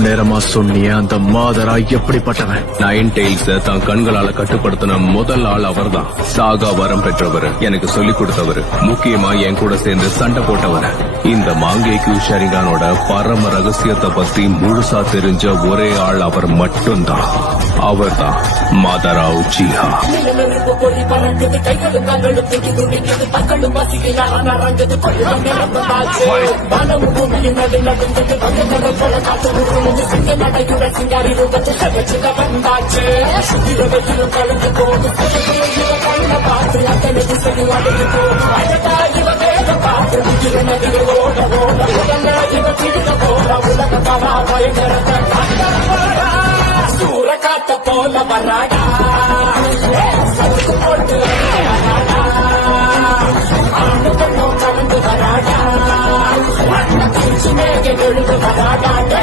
இவ்வளவு நேரமா சொன்னிய அந்த மாதரா எப்படிப்பட்டவன்? நைன் டெய்ல்ஸ தான் கண்களால கட்டுப்படுத்தின முதல் ஆள் அவர்தான். சாகா வரம் பெற்றவர், எனக்கு சொல்லிக் கொடுத்தவர், முக்கியமா என் கூட சேர்ந்து சண்டை போட்டவர். இந்த மாங்கேக்யூ ஷரிகானோட பரம ரகசியத்தை பத்தி முழுசா தெரிஞ்ச ஒரே ஆள் அவர் மட்டும்தான். அவர்தான் மாதரா உச்சிஹா. உலக